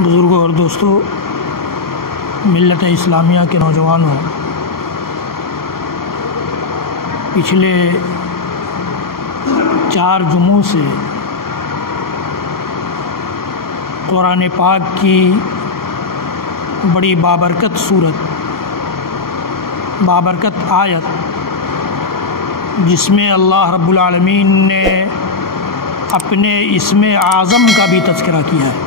بزرگوں اور دوستوں، ملت اسلامیہ کے نوجوانوں، پچھلے 4 جمعوں سے قرآن پاک کی بڑی بابرکت صورت، بابرکت آیت، جس میں اللہ رب العالمین نے اپنے اسم اعظم کا بھی تذکرہ کیا ہے،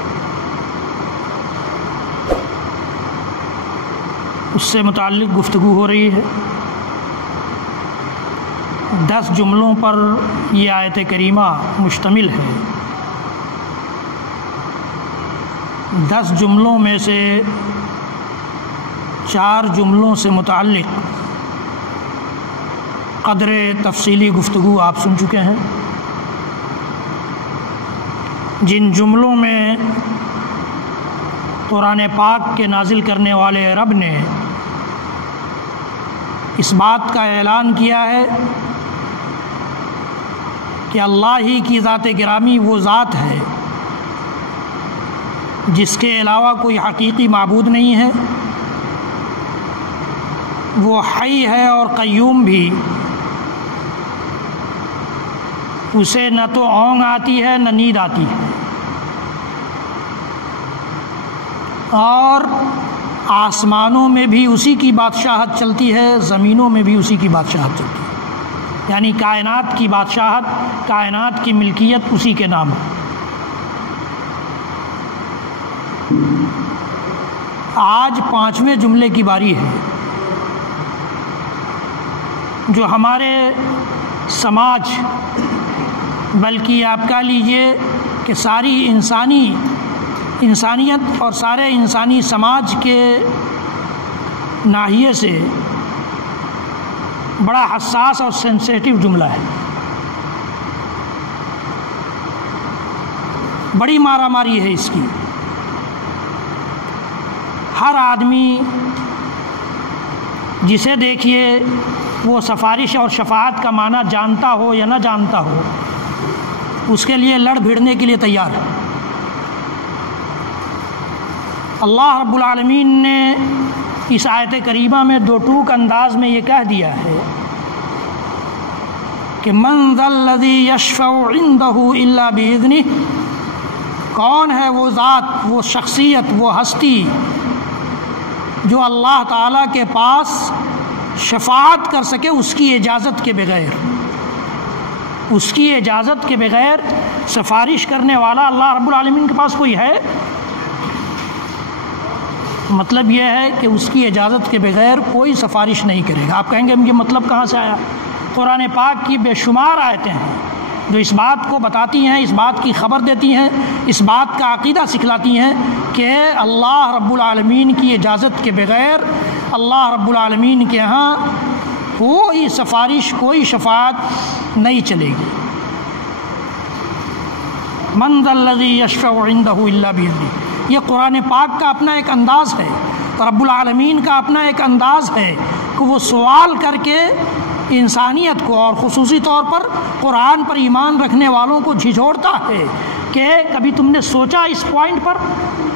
اس سے متعلق گفتگو ہو رہی ہے۔ 10 جملوں پر یہ آیت کریمہ مشتمل ہے۔ 10 جملوں میں سے 4 جملوں سے متعلق قدر تفصیلی گفتگو آپ سن چکے ہیں، جن جملوں میں قرآن پاک کے نازل کرنے والے رب نے اس بات کا اعلان کیا ہے کہ اللہ ہی کی ذات گرامی وہ ذات ہے جس کے علاوہ کوئی حقیقی معبود نہیں ہے، وہ حی ہے اور قیوم بھی، اسے نہ تو اونگ آتی ہے نہ نیند آتی ہے، اور آسمانوں میں بھی اسی کی بادشاہت چلتی ہے، زمینوں میں بھی اسی کی بادشاہت چلتی ہے، یعنی کائنات کی بادشاہت، کائنات کی ملکیت اسی کے نام ہے۔ آج 5ویں جملے کی باری ہے، جو ہمارے سماج، بلکہ آپ کہہ لیجئے کہ ساری انسانیت اور سارے انسانی سماج کے ناحیے سے بڑا حساس اور سینسیٹیو جملہ ہے، بڑی مارا ماری ہے اس کی۔ ہر آدمی جسے دیکھیے وہ سفارش اور شفاعت کا معنی جانتا ہو یا نہ جانتا ہو، اس کے لیے لڑ بھیڑنے کے لیے تیار ہے۔ اللہ رب العالمین نے اس آیت کریمہ میں 2 ٹوک انداز میں یہ کہہ دیا ہے کہ من ذا الذی یشفع عنده الا باذنہ، کون ہے وہ ذات، وہ شخصیت، وہ ہستی جو اللہ تعالیٰ کے پاس شفاعت کر سکے اس کی اجازت کے بغیر، اس کی اجازت کے بغیر سفارش کرنے والا اللہ رب العالمین کے پاس کوئی ہے؟ مطلب یہ ہے کہ اس کی اجازت کے بغیر کوئی سفارش نہیں کرے گا۔ آپ کہیں گے یہ مطلب کہاں سے آیا؟ قرآن پاک کی بے شمار آیتیں ہیں جو اس بات کو بتاتی ہیں، اس بات کی خبر دیتی ہیں، اس بات کا عقیدہ سکھلاتی ہیں کہ اللہ رب العالمین کی اجازت کے بغیر اللہ رب العالمین کے ہاں کوئی سفارش، کوئی شفاعت نہیں چلے گی۔ من ذا الذی یشفع عندہ الا باذنہ، یہ قرآن پاک کا اپنا ایک انداز ہے، رب العالمین کا اپنا ایک انداز ہے کہ وہ سوال کر کے انسانیت کو اور خصوصی طور پر قرآن پر ایمان رکھنے والوں کو جھنجھوڑتا ہے کہ کبھی تم نے سوچا اس پوائنٹ پر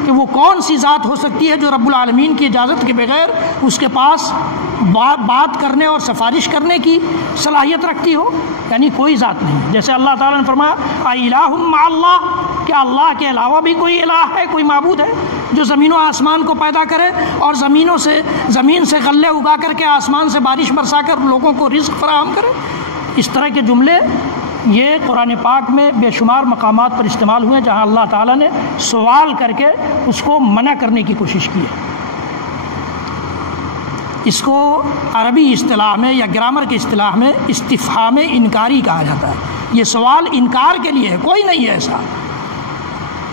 کہ وہ کون سی ذات ہو سکتی ہے جو رب العالمین کی اجازت کے بغیر اس کے پاس بات کرنے اور سفارش کرنے کی صلاحیت رکھتی ہو؟ یعنی کوئی ذات نہیں۔ جیسے اللہ تعالیٰ نے فرمایا اِلٰہٌ مع اللہ، کیا اللہ کے علاوہ بھی کوئی الہ ہے، کوئی معبود ہے جو زمین و آسمان کو پیدا کرے اور زمین سے غلے اگا کر کے آسمان سے بارش برسا کر لوگوں کو رزق فراہم کرے؟ اس طرح کے جملے یہ قرآن پاک میں بے شمار مقامات پر استعمال ہوئے جہاں اللہ تعالیٰ نے سوال کر کے اس کو منع کرنے کی کوشش کی ہے۔ اس کو عربی اصطلاح میں یا گرامر کی اصطلاح میں استفہام انکاری کہا جاتا ہے۔ یہ سوال انکار کے لیے ہے، کوئی نہیں ہے ایسا،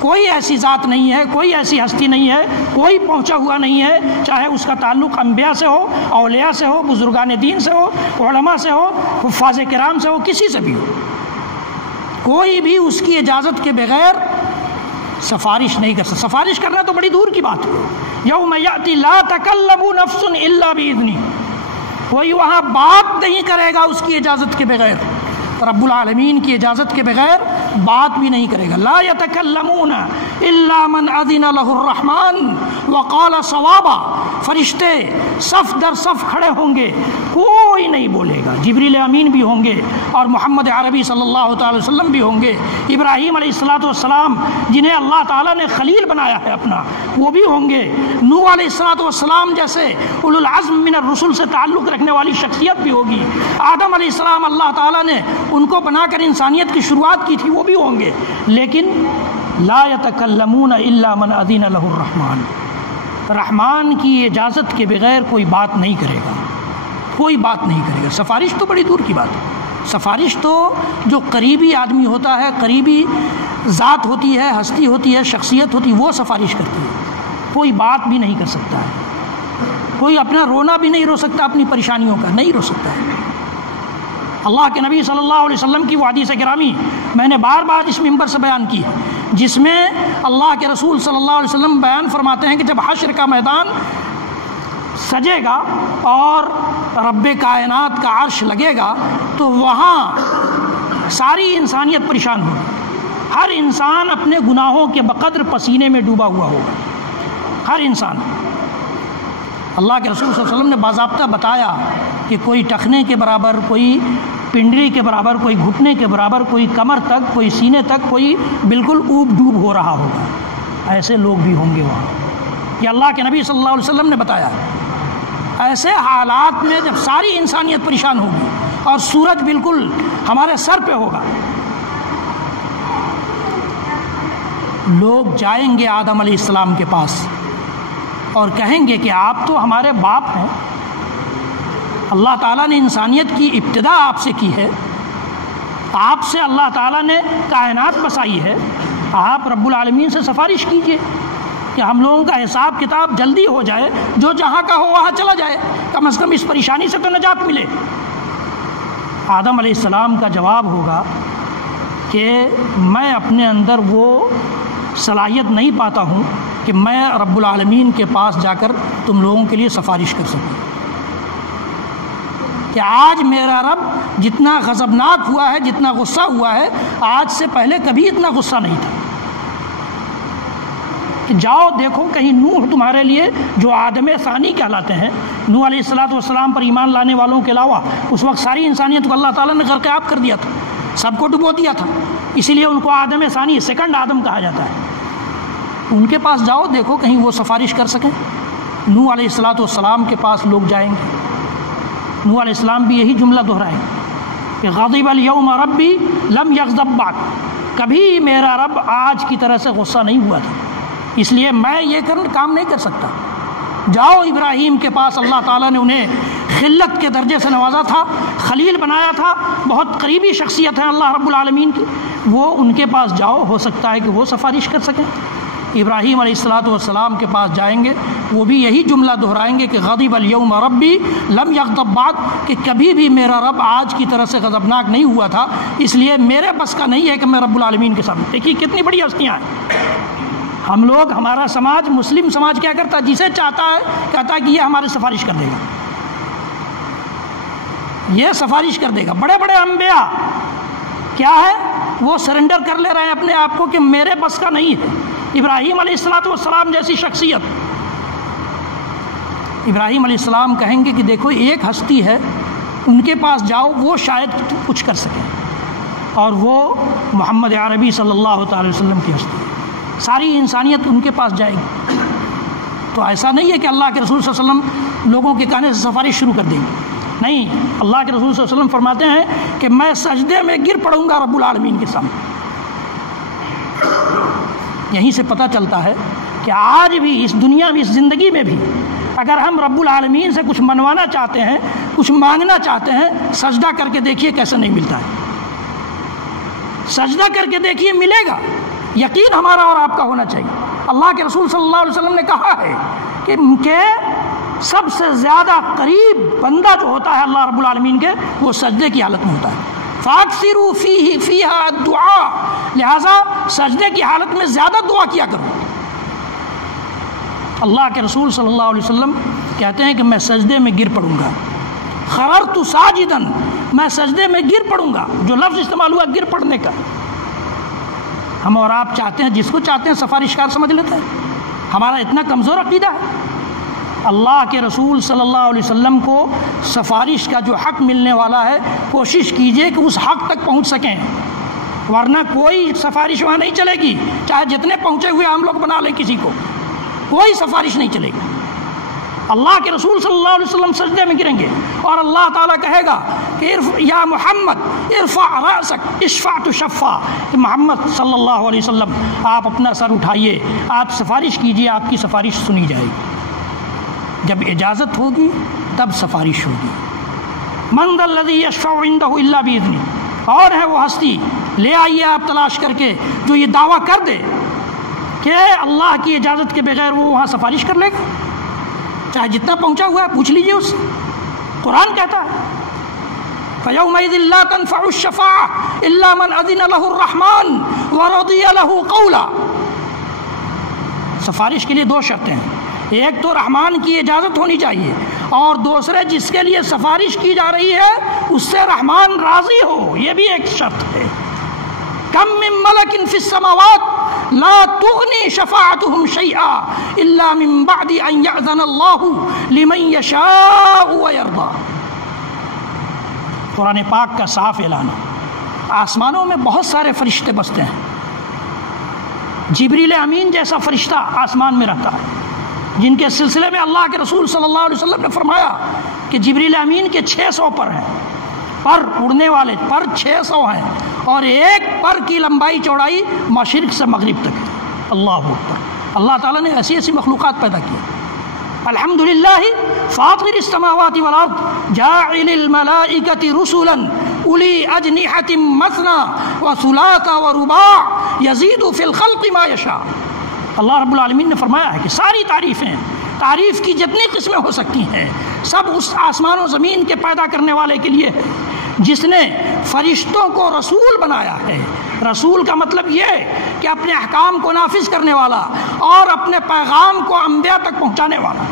کوئی ایسی ذات نہیں ہے، کوئی ایسی ہستی نہیں ہے، کوئی پہنچا ہوا نہیں ہے، چاہے اس کا تعلق انبیاء سے ہو، اولیاء سے ہو، بزرگان دین سے ہو، علماء سے ہو، حفاظ کرام سے ہو، کسی سے بھی ہو، کوئی بھی اس کی اجازت کے بغیر سفارش نہیں کر سکتا۔ سفارش کرنا تو بڑی دور کی بات ہے۔ یوم یأتی لا تکلم نفس الا باذنہ، کوئی وہاں بات نہیں کرے گا اس کی اجازت کے بغیر، رب العالمین کی اجازت کے بغیر بات بھی نہیں کرے گا. لا یتکلمون الا من اذن له الرحمن وقال صوابا. فرشتے صف در صف کھڑے ہوں گے, کوئی نہیں بولے گا. جبریل امین بھی ہوں گے اور محمد عربی صلی اللہ تعالی وسلم بھی ہوں گے. ابراہیم علیہ الصلوۃ والسلام جنہیں اللہ تعالیٰ نے خلیل بنایا ہے اپنا, وہ بھی ہوں گے. نوح علیہ الصلوۃ والسلام جیسے اولو العزم من الرسل سے تعلق رکھنے والی شخصیت بھی ہوگی. آدم علیہ السلام اللہ تعالیٰ نے ان کو بنا کر انسانیت کی شروعات کی تھی, وہ بھی ہوں گے. لیکن لا یتکلمون الا من اذن له الرحمن, رحمان کی اجازت کے بغیر کوئی بات نہیں کرے گا, کوئی بات نہیں کرے گا. سفارش تو بڑی دور کی بات ہے. سفارش تو جو قریبی آدمی ہوتا ہے, قریبی ذات ہوتی ہے, ہستی ہوتی ہے, شخصیت ہوتی ہے, وہ سفارش کرتی ہے. کوئی بات بھی نہیں کر سکتا ہے, کوئی اپنا رونا بھی نہیں رو سکتا, اپنی پریشانیوں کا نہیں رو سکتا ہے. اللہ کے نبی صلی اللہ علیہ وسلم کی وہ حدیث گرامی میں نے بار بار اس منبر سے بیان کی, جس میں اللہ کے رسول صلی اللہ علیہ وسلم بیان فرماتے ہیں کہ جب حشر کا میدان سجے گا اور رب کائنات کا عرش لگے گا تو وہاں ساری انسانیت پریشان ہوگی. ہر انسان اپنے گناہوں کے بقدر پسینے میں ڈوبا ہوا ہوگا, ہر انسان. اللہ کے رسول صلی اللہ علیہ وسلم نے باضابطہ بتایا کہ کوئی ٹخنے کے برابر, کوئی پنڈلی کے برابر, کوئی گھٹنے کے برابر, کوئی کمر تک, کوئی سینے تک, کوئی بالکل اوب ڈوب ہو رہا ہوگا. ایسے لوگ بھی ہوں گے وہاں. یہ اللہ کے نبی صلی اللہ علیہ وسلم نے بتایا. ایسے حالات میں جب ساری انسانیت پریشان ہوگی اور سورج بالکل ہمارے سر پہ ہوگا, لوگ جائیں گے آدم علیہ السلام کے پاس اور کہیں گے کہ آپ تو ہمارے باپ ہیں, اللہ تعالیٰ نے انسانیت کی ابتدا آپ سے کی ہے, آپ سے اللہ تعالیٰ نے کائنات بسائی ہے, آپ رب العالمین سے سفارش کیجئے کہ ہم لوگوں کا حساب کتاب جلدی ہو جائے, جو جہاں کا ہو وہاں چلا جائے, کم از کم اس پریشانی سے تو نجات ملے. آدم علیہ السلام کا جواب ہوگا کہ میں اپنے اندر وہ صلاحیت نہیں پاتا ہوں کہ میں رب العالمین کے پاس جا کر تم لوگوں کے لیے سفارش کر سکوں. کہ آج میرا رب جتنا غضبناک ہوا ہے, جتنا غصہ ہوا ہے, آج سے پہلے کبھی اتنا غصہ نہیں تھا. کہ جاؤ دیکھو کہیں نوح تمہارے لیے جو آدم ثانی کہلاتے ہیں, نوح علیہ الصلوۃ والسلام پر ایمان لانے والوں کے علاوہ اس وقت ساری انسانیت کو اللہ تعالیٰ نے غرق آب کر دیا تھا, سب کو ڈبو دیا تھا, اسی لیے ان کو آدم ثانی, سیکنڈ آدم کہا جاتا ہے. ان کے پاس جاؤ دیکھو کہیں وہ سفارش کر سکیں. نوح علیہ الصلوۃ والسلام کے پاس لوگ جائیں گے, نوح علیہ السلام بھی یہی جملہ دہرائیں گے کہ غضب الیوم ربی لم یغضب بعد, کبھی میرا رب آج کی طرح سے غصہ نہیں ہوا تھا, اس لیے میں یہ کام نہیں کر سکتا. جاؤ ابراہیم کے پاس, اللہ تعالیٰ نے انہیں خلت کے درجے سے نوازا تھا, خلیل بنایا تھا, بہت قریبی شخصیت ہے اللہ رب العالمین کی, وہ ان کے پاس جاؤ, ہو سکتا ہے کہ وہ سفارش کر سکیں. ابراہیم علیہ الصلوۃ والسلام کے پاس جائیں گے, وہ بھی یہی جملہ دہرائیں گے کہ غضب الیوم ربی لم یغضب بعد, کہ کبھی بھی میرا رب آج کی طرح سے غضبناک نہیں ہوا تھا, اس لیے میرے بس کا نہیں ہے کہ میں رب العالمین کے سامنے. دیکھیے کتنی بڑی ہستیاں ہیں. ہم لوگ, ہمارا سماج, مسلم سماج کیا کرتا ہے, جسے چاہتا ہے کہتا ہے کہ یہ ہمارے سفارش کر دے گا, یہ سفارش کر دے گا. بڑے بڑے انبیاء کیا ہے, وہ سرنڈر کر لے رہے ہیں اپنے آپ کو کہ میرے بس کا نہیں ہے. ابراہیم علیہ الصلوۃ والسلام جیسی شخصیت, ابراہیم علیہ السلام کہیں گے کہ دیکھو ایک ہستی ہے, ان کے پاس جاؤ, وہ شاید کچھ کر سکیں, اور وہ محمد عربی صلی اللہ تعالی وسلم کی ہستی ہے. ساری انسانیت ان کے پاس جائے گی. تو ایسا نہیں ہے کہ اللہ کے رسول صلی اللہ علیہ وسلم لوگوں کے کہنے سے سفارش شروع کر دیں گے, نہیں. اللہ کے رسول صلی اللہ علیہ وسلم فرماتے ہیں کہ میں سجدے میں گر پڑوں گا رب العالمین کے سامنے. یہیں سے پتہ چلتا ہے کہ آج بھی اس دنیا میں, اس زندگی میں بھی, اگر ہم رب العالمین سے کچھ منوانا چاہتے ہیں, کچھ مانگنا چاہتے ہیں, سجدہ کر کے دیکھیے کیسے نہیں ملتا ہے. سجدہ کر کے دیکھیے, ملے گا. یقین ہمارا اور آپ کا ہونا چاہیے. اللہ کے رسول صلی اللہ علیہ وسلم نے کہا ہے کہ سب سے زیادہ قریب بندہ جو ہوتا ہے اللہ رب العالمین کے, وہ سجدے کی حالت میں ہوتا ہے. فاکثروا فیہا الدعاء, لہذا سجدے کی حالت میں زیادہ دعا کیا کرو. اللہ کے رسول صلی اللہ علیہ وسلم کہتے ہیں کہ میں سجدے میں گر پڑوں گا. خررت ساجدا, میں سجدے میں گر پڑوں گا. جو لفظ استعمال ہوا گر پڑنے کا, ہم اور آپ چاہتے ہیں، جس کو چاہتے ہیں سفارشکار سمجھ لیتے ہیں. ہمارا اتنا کمزور عقیدہ ہے. اللہ کے رسول صلی اللہ علیہ وسلم کو سفارش کا جو حق ملنے والا ہے، کوشش کیجئے کہ اس حق تک پہنچ سکیں، ورنہ کوئی سفارش وہاں نہیں چلے گی. چاہے جتنے پہنچے ہوئے ہم لوگ بنا لیں، کسی کو کوئی سفارش نہیں چلے گی. اللہ کے رسول صلی اللہ علیہ وسلم سجدے میں گریں گے اور اللہ تعالیٰ کہے گا کہ یا محمد ارفع رأسک اشفع تشفع، کہ محمد صلی اللہ علیہ وسلم آپ اپنا سر اٹھائیے، آپ سفارش کیجئے، آپ کی سفارش سنی جائے گی. جب اجازت ہوگی تب سفارش ہوگی. من ذا الذی یشفع عندہ الا باذنہ، اور ہے وہ ہستی، لے آئیے آپ تلاش کر کے، جو یہ دعویٰ کر دے کہ اللہ کی اجازت کے بغیر وہ وہاں سفارش کر لے گا. چاہے جتنا پہنچا ہوا ہے پوچھ لیجئے اس سے. قرآن کہتا ہے فَيَوْمَئِذٍ لَا تَنْفَعُ الشَّفَاعَةُ إِلَّا مَنْ أَذِنَ لَهُ الرَّحْمَنُ وَرَضِيَ لَهُ قَوْلًا. سفارش کے لیے دو شرطیں ہیں، ایک تو رحمان کی اجازت ہونی چاہیے، اور دوسرے جس کے لیے سفارش کی جا رہی ہے اس سے رحمان راضی ہو، یہ بھی ایک شرط ہے. کم من ملک فی السماوات لا تغنی شفاعتهم شیئا الا من بعد ان یأذن اللہ لمن یشاء ویرضی. قرآن پاک کا صاف اعلان ہے. آسمانوں میں بہت سارے فرشتے بستے ہیں. جبریل امین جیسا فرشتہ آسمان میں رہتا ہے، جن کے سلسلے میں اللہ کے رسول صلی اللہ علیہ وسلم نے فرمایا کہ جبریل امین کے 600 پر ہیں، پر اڑنے والے پر 600 ہیں، اور ایک پر کی لمبائی چوڑائی مشرق سے مغرب تک ہے. اللہ اکبر. اللہ تعالیٰ نے ایسی ایسی مخلوقات پیدا کی. الحمدللہ فاطر السماوات والارض جاعل الملائکۃ رسلا اولی اجنحۃ مثنی وثلاث ورباع یزید فی الخلق ما یشاء. اللہ رب العالمین نے فرمایا ہے کہ ساری تعریفیں، تعریف کی جتنی قسمیں ہو سکتی ہیں، سب اس آسمان و زمین کے پیدا کرنے والے کے لیے ہے جس نے فرشتوں کو رسول بنایا ہے. رسول کا مطلب یہ کہ اپنے احکام کو نافذ کرنے والا اور اپنے پیغام کو انبیاء تک پہنچانے والا.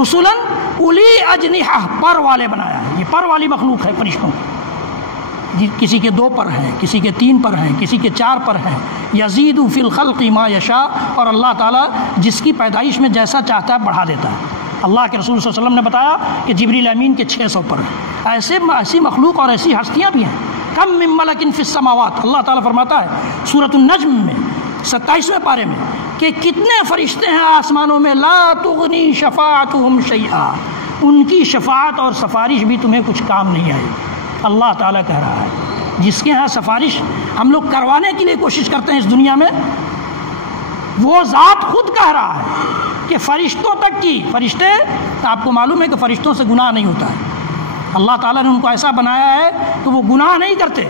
رسولن اولی اجنحہ، پر والے بنایا ہے. یہ پر والی مخلوق ہے فرشتوں کی. کسی کے 2 پر ہیں، کسی کے 3 پر ہیں، کسی کے 4 پر ہیں. یزید فی الخلق ما یشاء، اور اللہ تعالیٰ جس کی پیدائش میں جیسا چاہتا ہے بڑھا دیتا ہے. اللہ کے رسول صلی اللہ علیہ وسلم نے بتایا کہ جبریل امین کے 600 پر ہیں. ایسی مخلوق اور ایسی ہستیاں بھی ہیں. کم من ملک فی السماوات، اللہ تعالیٰ فرماتا ہے سورۃ النجم میں 27ویں پارے میں کہ کتنے فرشتے ہیں آسمانوں میں، لا تغنی شفاعتهم شیئا، ان کی شفاعت اور سفارش بھی تمہیں کچھ کام نہیں آئے. اللہ تعالیٰ کہہ رہا ہے جس کے ہاں سفارش ہم لوگ کروانے کے لیے کوشش کرتے ہیں اس دنیا میں، وہ ذات خود کہہ رہا ہے کہ فرشتوں تک کی، فرشتے آپ کو معلوم ہے کہ فرشتوں سے گناہ نہیں ہوتا ہے. اللہ تعالیٰ نے ان کو ایسا بنایا ہے کہ وہ گناہ نہیں کرتے.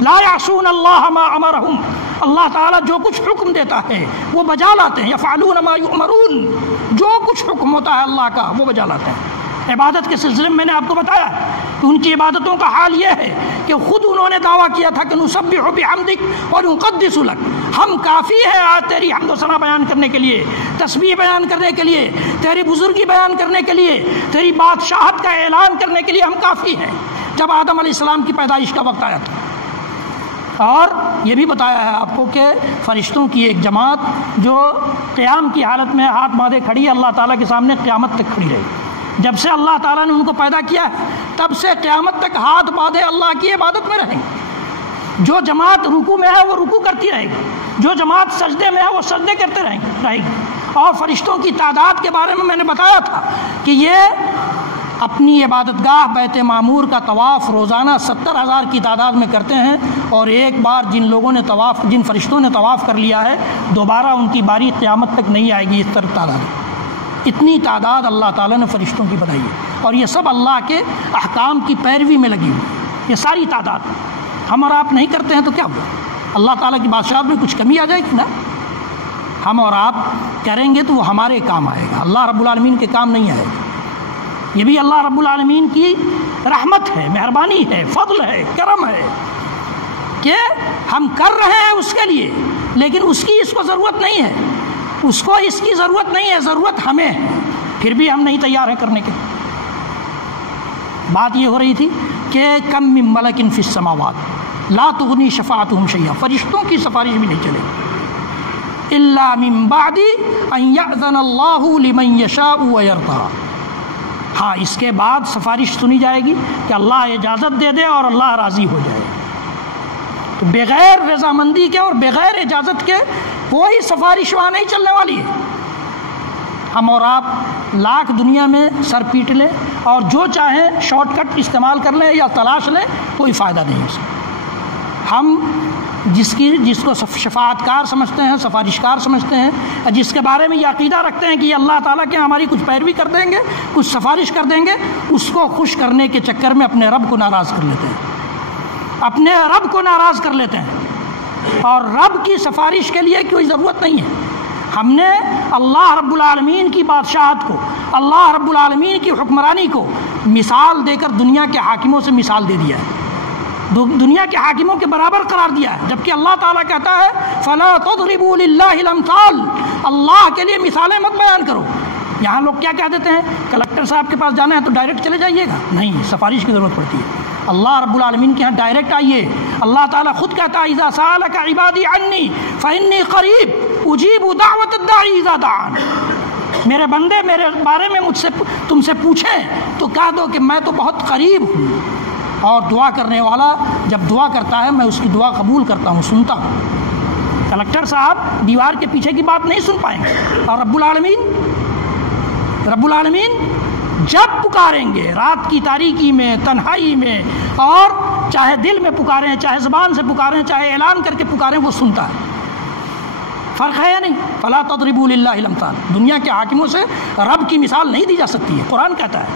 لا یعصون اللہ ما امرہم، اللہ تعالیٰ جو کچھ حکم دیتا ہے وہ بجا لاتے ہیں. یفعلون ما یؤمرون، جو کچھ حکم ہوتا ہے اللہ کا وہ بجا لاتے ہیں. عبادت کے سلسلے میں میں نے آپ کو بتایا کہ ان کی عبادتوں کا حال یہ ہے کہ خود انہوں نے دعویٰ کیا تھا کہ نسبح بحمدک ونقدس لک، ہم کافی ہے آج تیری حمد و ثنا بیان کرنے کے لیے، تسبیح بیان کرنے کے لیے، تیری بزرگی بیان کرنے کے لیے، تیری بادشاہت کا اعلان کرنے کے لیے ہم کافی ہیں. جب آدم علیہ السلام کی پیدائش کا وقت آیا تھا، اور یہ بھی بتایا ہے آپ کو کہ فرشتوں کی ایک جماعت جو قیام کی حالت میں ہاتھ باندھے کھڑی ہے اللہ تعالیٰ کے سامنے قیامت تک کھڑی رہی. جب سے اللہ تعالیٰ نے ان کو پیدا کیا ہے تب سے قیامت تک ہاتھ باندھے اللہ کی عبادت میں رہیں گے. جو جماعت رکوع میں ہے وہ رکوع کرتی رہے گی، جو جماعت سجدے میں ہے وہ سجدے کرتے رہے گی. اور فرشتوں کی تعداد کے بارے میں نے بتایا تھا کہ یہ اپنی عبادت گاہ بیت معمور کا طواف روزانہ 70,000 کی تعداد میں کرتے ہیں، اور ایک بار جن فرشتوں نے طواف کر لیا ہے دوبارہ ان کی باری قیامت تک نہیں آئے گی. اس طرح تعداد، اتنی تعداد اللہ تعالیٰ نے فرشتوں کی بنائی ہے، اور یہ سب اللہ کے احکام کی پیروی میں لگی ہوئی. یہ ساری تعداد ہم اور آپ نہیں کرتے ہیں تو کیا ہوا؟ اللہ تعالیٰ کی بادشاہت میں کچھ کمی آ جائے گی نا. ہم اور آپ کریں گے تو وہ ہمارے کام آئے گا، اللہ رب العالمین کے کام نہیں آئے گا. یہ بھی اللہ رب العالمین کی رحمت ہے، مہربانی ہے، فضل ہے، کرم ہے کہ ہم کر رہے ہیں اس کے لیے، لیکن اس کی اس کو ضرورت نہیں ہے، اس کو اس کی ضرورت نہیں ہے، ضرورت ہمیں ہے، پھر بھی ہم نہیں تیار ہیں کرنے کے. بات یہ ہو رہی تھی کہ کم من ملک فی السماوات، لا تغنی شفاعتهم شیئا، فرشتوں کی سفارش بھی نہیں چلے گی، الا من بعد ان یأذن اللہ لمن یشاء ویرضی، ہاں اس کے بعد سفارش سنی جائے گی کہ اللہ اجازت دے دے اور اللہ راضی ہو جائے۔ تو بغیر رضامندی کے اور بغیر اجازت کے کوئی سفارش وہاں نہیں چلنے والی ہے۔ ہم اور آپ لاکھ دنیا میں سر پیٹ لیں اور جو چاہیں شارٹ کٹ استعمال کر لیں یا تلاش لیں، کوئی فائدہ نہیں اس میں۔ ہم جس کو شفاعت کار سمجھتے ہیں، سفارش کار سمجھتے ہیں، جس کے بارے میں یہ عقیدہ رکھتے ہیں کہ یہ اللہ تعالیٰ کے ہماری کچھ پیروی کر دیں گے، کچھ سفارش کر دیں گے، اس کو خوش کرنے کے چکر میں اپنے رب کو ناراض کر لیتے ہیں، اپنے رب کو ناراض کر لیتے ہیں، اور رب کی سفارش کے لیے کوئی ضرورت نہیں ہے۔ ہم نے اللہ رب العالمین کی بادشاہت کو، اللہ رب العالمین کی حکمرانی کو مثال دے کر دنیا کے حاکموں سے مثال دے دیا ہے، دنیا کے حاکموں کے برابر قرار دیا ہے، جبکہ اللہ تعالیٰ کہتا ہے فَلَا تَضْرِبُوا لِلَّهِ الْأَمْثَالَ، اللہ کے لیے مثالیں مت بیان کرو۔ یہاں لوگ کیا کہہ دیتے ہیں، کلکٹر صاحب کے پاس جانا ہے تو ڈائریکٹ چلے جائیے گا، نہیں، سفارش کی ضرورت پڑتی ہے۔ اللہ رب العالمین کے یہاں ڈائریکٹ آئیے۔ اللہ تعالیٰ خود کہتا ہے اذا سألك عبادی عنی فإنی قریب اجیب دعوت الداعی اذا دعان، میرے بندے میرے بارے میں مجھ سے تم سے پوچھیں تو کہہ دو کہ میں تو بہت قریب ہوں، اور دعا کرنے والا جب دعا کرتا ہے میں اس کی دعا قبول کرتا ہوں، سنتا ہوں۔ کلکٹر صاحب دیوار کے پیچھے کی بات نہیں سن پائیں گے، اور رب العالمین جب پکاریں گے، رات کی تاریکی میں، تنہائی میں، اور چاہے دل میں پکاریں، چاہے زبان سے پکاریں، چاہے اعلان کر کے پکاریں، وہ سنتا ہے۔ فرق ہے یا نہیں؟ فلا تضربوا للہ الامثال، دنیا کے حاکموں سے رب کی مثال نہیں دی جا سکتی ہے۔ قرآن کہتا ہے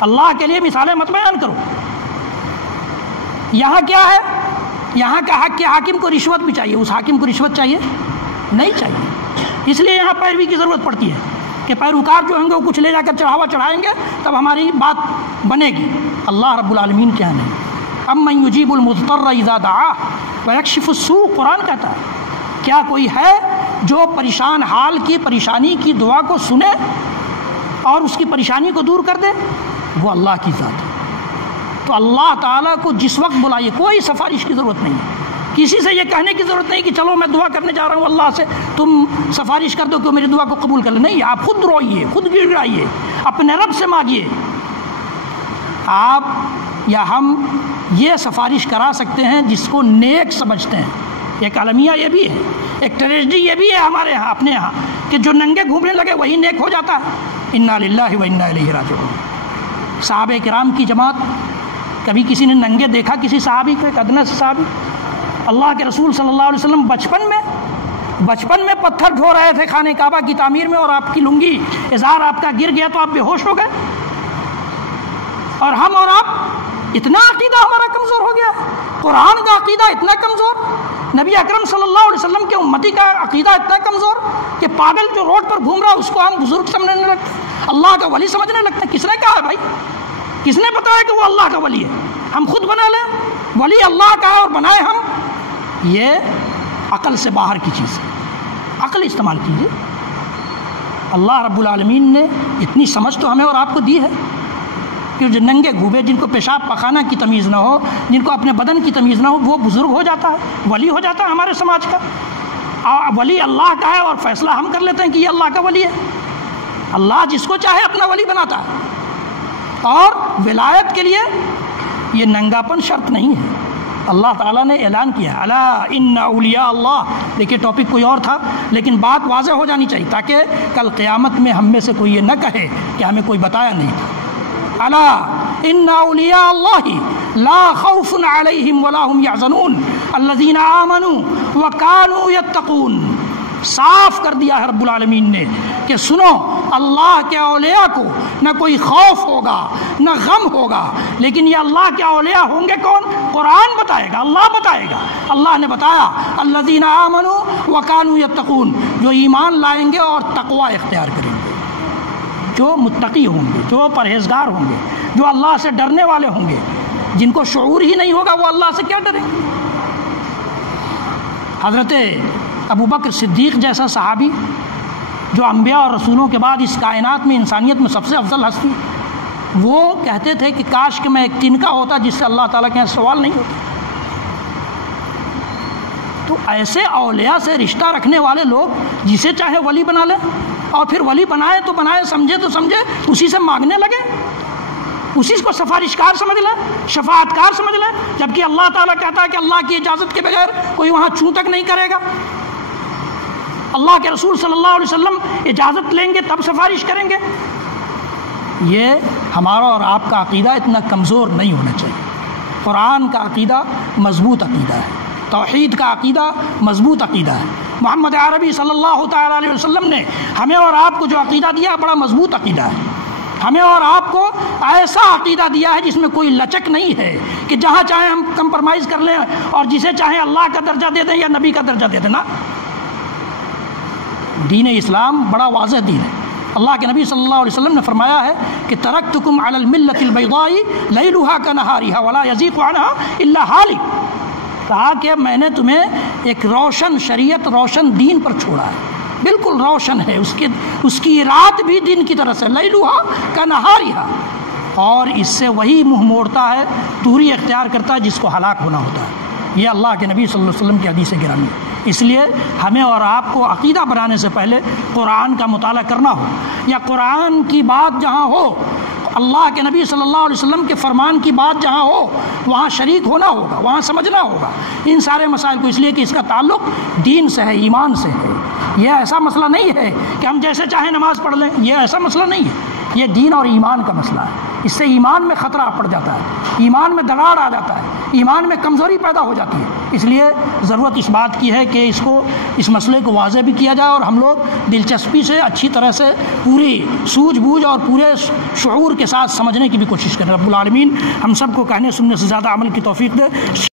اللہ کے لیے مثالیں مت بیان کرو۔ یہاں کیا ہے، یہاں کا حق کے حاکم کو رشوت بھی چاہیے، اس حاکم کو رشوت چاہیے نہیں چاہیے، اس لیے یہاں پیروی کی ضرورت پڑتی ہے کہ پیروکار جو ہوں گے وہ کچھ لے جا کر چڑھاوا چڑھائیں گے تب ہماری بات بنے گی۔ اللہ رب العالمین کیا نہیں، امن یجیب المضطر اذا دعاہ ویکشف السوء، قرآن کہتا ہے کیا کوئی ہے جو پریشان حال کی پریشانی کی دعا کو سنے اور اس کی پریشانی کو دور کر دے؟ وہ اللہ کی ذات ہے۔ تو اللہ تعالیٰ کو جس وقت بلائیے، کوئی سفارش کی ضرورت نہیں ہے، کسی سے یہ کہنے کی ضرورت نہیں کہ چلو میں دعا کرنے جا رہا ہوں اللہ سے، تم سفارش کر دو کہ میری دعا کو قبول کر لیں، نہیں، آپ خود روئیے، خود گر گڑائیے، اپنے رب سے مانگیے۔ آپ یا ہم یہ سفارش کرا سکتے ہیں جس کو نیک سمجھتے ہیں۔ ایک المیہ یہ بھی ہے، ایک ٹریجڈی یہ بھی ہے ہمارے ہاں، اپنے ہاں، کہ جو ننگے گھومنے لگے وہی نیک ہو جاتا ہے۔ انا للہ و انا الیہ راجعون۔ صحابہ کرام کی جماعت، کبھی کسی نے ننگے دیکھا کسی صحابی کو، ایک ادنیٰ صحابی؟ اللہ کے رسول صلی اللہ علیہ وسلم بچپن میں پتھر ڈھو رہے تھے خانہ کعبہ کی تعمیر میں، اور آپ کی لنگی ازار آپ کا گر گیا تو آپ بے ہوش ہو گئے، اور ہم اور آپ اتنا عقیدہ ہمارا کمزور ہو گیا، قرآن کا عقیدہ اتنا کمزور، نبی اکرم صلی اللہ علیہ وسلم کے امتی کا عقیدہ اتنا کمزور کہ پاگل جو روڈ پر گھوم رہا اس کو ہم بزرگ سمجھنے لگتے، اللہ کا ولی سمجھنے لگتے۔ کس نے کہا ہے بھائی؟ کس نے بتایا کہ وہ اللہ کا ولی ہے؟ ہم خود بنا لیں ولی اللہ کا ہے اور بنائے ہم؟ یہ عقل سے باہر کی چیز ہے، عقل استعمال کیجیے۔ اللہ رب العالمین نے اتنی سمجھ تو ہمیں اور آپ کو دی ہے کہ جو ننگے گھوبے، جن کو پیشاب پخانہ کی تمیز نہ ہو، جن کو اپنے بدن کی تمیز نہ ہو، وہ بزرگ ہو جاتا ہے، ولی ہو جاتا ہے ہمارے سماج کا۔ ولی اللہ کا ہے اور فیصلہ ہم کر لیتے ہیں کہ یہ اللہ کا ولی ہے۔ اللہ جس کو چاہے اپنا ولی بناتا ہے، اور ولایت کے لیے یہ ننگاپن شرط نہیں ہے۔ اللہ تعالیٰ نے اعلان کیا الا ان اولیاء اللہ، دیکھیے ٹاپک کوئی اور تھا لیکن بات واضح ہو جانی چاہیے تاکہ کل قیامت میں ہم میں سے کوئی یہ نہ کہے کہ ہمیں کوئی بتایا نہیں تھا۔ الا ان اولیاء اللہ لا خوف علیہم ولا هم يحزنون الذین آمنوا وكانوا يتقون۔ صاف کر دیا ہے رب العالمین نے کہ سنو، اللہ کے اولیاء کو نہ کوئی خوف ہوگا نہ غم ہوگا، لیکن یہ اللہ کے اولیاء ہوں گے کون؟ قرآن بتائے گا، اللہ بتائے گا۔ اللہ نے بتایا الذین آمنوا وکانوا یتقون، جو ایمان لائیں گے اور تقوی اختیار کریں گے، جو متقی ہوں گے، جو پرہیزگار ہوں گے، جو اللہ سے ڈرنے والے ہوں گے۔ جن کو شعور ہی نہیں ہوگا وہ اللہ سے کیا ڈریں گے؟ حضرت ابو بکر صدیق جیسا صحابی جو انبیاء اور رسولوں کے بعد اس کائنات میں انسانیت میں سب سے افضل ہستی، وہ کہتے تھے کہ کاش کہ میں ایک تنکا ہوتا جس سے اللہ تعالیٰ کے یہاں سوال نہیں ہوتا۔ تو ایسے اولیاء سے رشتہ رکھنے والے لوگ جسے چاہے ولی بنا لیں، اور پھر ولی بنائے تو بنائے، سمجھے تو سمجھے، اسی سے مانگنے لگے، اسی کو سفارشکار سمجھ لیں، شفاعتکار سمجھ لیں، جبکہ اللہ تعالیٰ کہتا ہے کہ اللہ کی اجازت کے بغیر کوئی وہاں چوں تک نہیں کرے گا۔ اللہ کے رسول صلی اللہ علیہ وسلم اجازت لیں گے تب سفارش کریں گے۔ یہ ہمارا اور آپ کا عقیدہ اتنا کمزور نہیں ہونا چاہیے۔ قرآن کا عقیدہ مضبوط عقیدہ ہے، توحید کا عقیدہ مضبوط عقیدہ ہے۔ محمد عربی صلی اللہ تعالیٰ علیہ وسلم نے ہمیں اور آپ کو جو عقیدہ دیا بڑا مضبوط عقیدہ ہے۔ ہمیں اور آپ کو ایسا عقیدہ دیا ہے جس میں کوئی لچک نہیں ہے کہ جہاں چاہیں ہم کمپرمائز کر لیں اور جسے چاہیں اللہ کا درجہ دے دیں یا نبی کا درجہ دے دیں۔ نا، دین اسلام بڑا واضح دین ہے۔ اللہ کے نبی صلی اللہ علیہ وسلم نے فرمایا ہے کہ ترکتکم علی الملۃ البیضاء لیلھا کنہارھا ولا یزیغ عنھا الا ھالک، کہا کہ میں نے تمہیں ایک روشن شریعت، روشن دین پر چھوڑا ہے، بالکل روشن ہے، اس کی رات بھی دن کی طرح سے، لیلھا کنہارھا، اور اس سے وہی منہ موڑتا ہے، دوری اختیار کرتا ہے جس کو ہلاک ہونا ہوتا ہے۔ یہ اللہ کے نبی صلی اللہ علیہ وسلم کی حدیث گرامی ہے۔ اس لیے ہمیں اور آپ کو عقیدہ بنانے سے پہلے قرآن کا مطالعہ کرنا ہو، یا قرآن کی بات جہاں ہو، اللہ کے نبی صلی اللہ علیہ وسلم کے فرمان کی بات جہاں ہو، وہاں شریک ہونا ہوگا، وہاں سمجھنا ہوگا ان سارے مسائل کو، اس لیے کہ اس کا تعلق دین سے ہے، ایمان سے ہے۔ یہ ایسا مسئلہ نہیں ہے کہ ہم جیسے چاہیں نماز پڑھ لیں، یہ ایسا مسئلہ نہیں ہے، یہ دین اور ایمان کا مسئلہ ہے۔ اس سے ایمان میں خطرہ پڑ جاتا ہے، ایمان میں دراڑ آ جاتا ہے، ایمان میں کمزوری پیدا ہو جاتی ہے۔ اس لیے ضرورت اس بات کی ہے کہ اس مسئلے کو واضح بھی کیا جائے، اور ہم لوگ دلچسپی سے، اچھی طرح سے، پوری سوجھ بوجھ اور پورے شعور کے ساتھ سمجھنے کی بھی کوشش کریں۔ رب العالمین ہم سب کو کہنے سننے سے زیادہ عمل کی توفیق دے۔